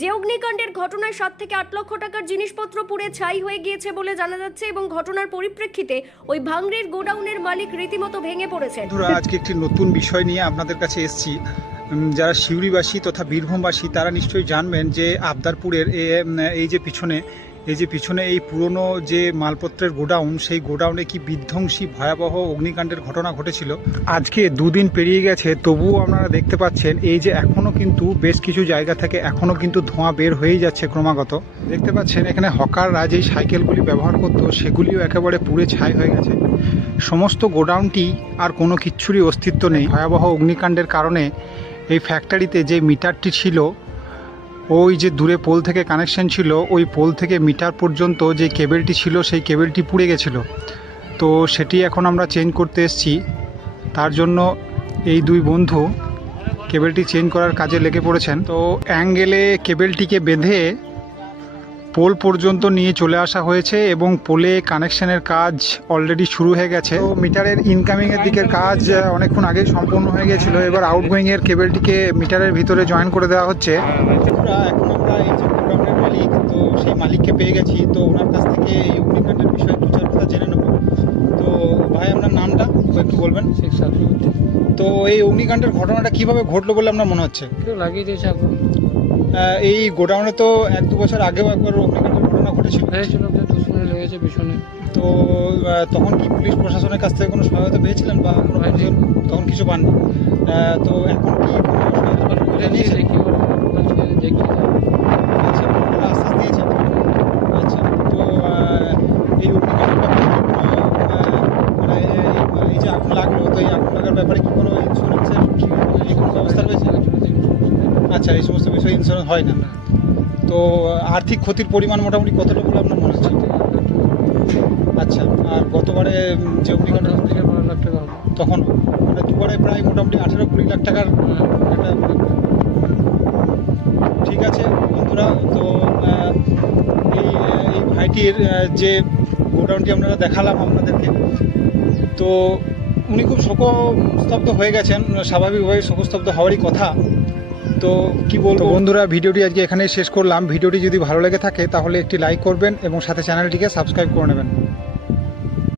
যে অগ্নিকাণ্ডের ঘটনায় 7 থেকে 8 লক্ষ টাকার জিনিসপত্র পুড়ে ছাই হয়ে গিয়েছে বলে জানা যাচ্ছে এবং ঘটনার পরিপ্রেক্ষিতে ওই ভাঙড়ের গোডাউনের মালিক রীতিমতো ভেঙে পড়েছেন। আজকে একটি নতুন বিষয় নিয়ে আপনাদের কাছে এসেছি। যারা সিউড়িবাসী তথা বীরভূমবাসী তারা নিশ্চয়ই জানবেন যে আবদারপুরের এই যে পিছনে এই পুরনো যে মালপত্রের গোডাউন, সেই গোডাউনে কি বিধ্বংসী ভয়াবহ অগ্নিকাণ্ডের ঘটনা ঘটেছিল। আজকে দুদিন পেরিয়ে গেছে, তবুও আপনারা দেখতে পাচ্ছেন এই যে এখনও কিন্তু বেশ কিছু জায়গা থেকে এখনও কিন্তু ধোঁয়া বের হয়েই যাচ্ছে ক্রমাগত। দেখতে পাচ্ছেন এখানে হকাররা যেই সাইকেলগুলি ব্যবহার করতো সেগুলিও একেবারে পুড়ে ছাই হয়ে গেছে। সমস্ত গোডাউনটি আর কোনো কিচ্ছুরই অস্তিত্ব নেই। ভয়াবহ অগ্নিকাণ্ডের কারণে এই ফ্যাক্টরিতে যে মিটারটি ছিল, ওই যে দূরে পোল থেকে কানেকশন ছিল, ওই পোল থেকে মিটার পর্যন্ত যে কেবেলটি ছিল সেই কেবেলটি পুড়ে গেছিলো। তো সেটি এখন আমরা চেঞ্জ করতে এসেছি। তার জন্য এই দুই বন্ধু কেবেলটি চেঞ্জ করার কাজে লেগে পড়েছেন। তো অ্যাঙ্গেলে কেবেলটিকে বেঁধে পোল পর্যন্ত নিয়ে চলে আসা হয়েছে এবং পোলে কানেকশনের কাজ অলরেডি শুরু হয়ে গেছে। তো মিটারের ইনকামিংয়ের দিকের কাজ অনেকক্ষণ আগেই সম্পূর্ণ হয়ে গেছিলো। এবার আউটগোয়িংয়ের কেবেলটিকে মিটারের ভিতরে জয়েন করে দেওয়া হচ্ছে। এখন আমরা এই যে গোডাউনের মালিক, তো সেই মালিককে পেয়ে গেছি। তো ওনার কাছ থেকে এই অগ্নিকাণ্ডের বিষয়ে দু চার কথা জেনে নেব। তো ভাই, আপনার নামটা একটু বলবেন? তো এই অগ্নিকাণ্ডের ঘটনাটা কিভাবে ঘটলো বলে আপনার মনে হচ্ছে? লাগিয়ে দিয়েছে আগুন। এই গোডাউনে তো 1-2 বছর আগেও একবার অগ্নিকাণ্ডের ঘটনা ঘটেছিল। দুশ্মনে লেগেছে ভীষণে। তো তখন কি পুলিশ প্রশাসনের কাছ থেকে কোনো সহায়তা পেয়েছিলেন বা তখন কিছু পাননি? তো এখন কি আচ্ছা, আপনারা আশ্বাস দিয়েছেন? আচ্ছা, তো এই মানে এই যে আগুন লাগলো, তো এই আগুন লাগার ব্যাপারে কি কোনো ইন্স্যুরেন্সের কোনো ব্যবস্থা রয়েছে? আচ্ছা, এই সমস্ত বিষয়ে ইন্স্যুরেন্স হয় না। তো আর্থিক ক্ষতির পরিমাণ মোটামুটি কতটা বলে আপনার মনে হচ্ছে? আচ্ছা, আর গতবারে যে অগ্নিকাণ্ড 12 লাখ টাকা হবে তখন, মানে দুবারে প্রায় মোটামুটি 18-20 লাখ টাকার একটা। ঠিক আছে বন্ধুরা, তো এই ভাইটির যে গোডাউনটি আপনারা দেখালাম আপনাদেরকে, তো উনি খুব শোকস্তব্ধ হয়ে গেছেন। স্বাভাবিকভাবে শোকস্তব্ধ হওয়ারই কথা। তো কি বলবো বন্ধুরা, ভিডিওটি আজকে এখানেই শেষ করলাম। ভিডিওটি যদি ভালো লেগে থাকে তাহলে একটি লাইক করবেন এবং সাথে চ্যানেলটিকে সাবস্ক্রাইব করে নেবেন।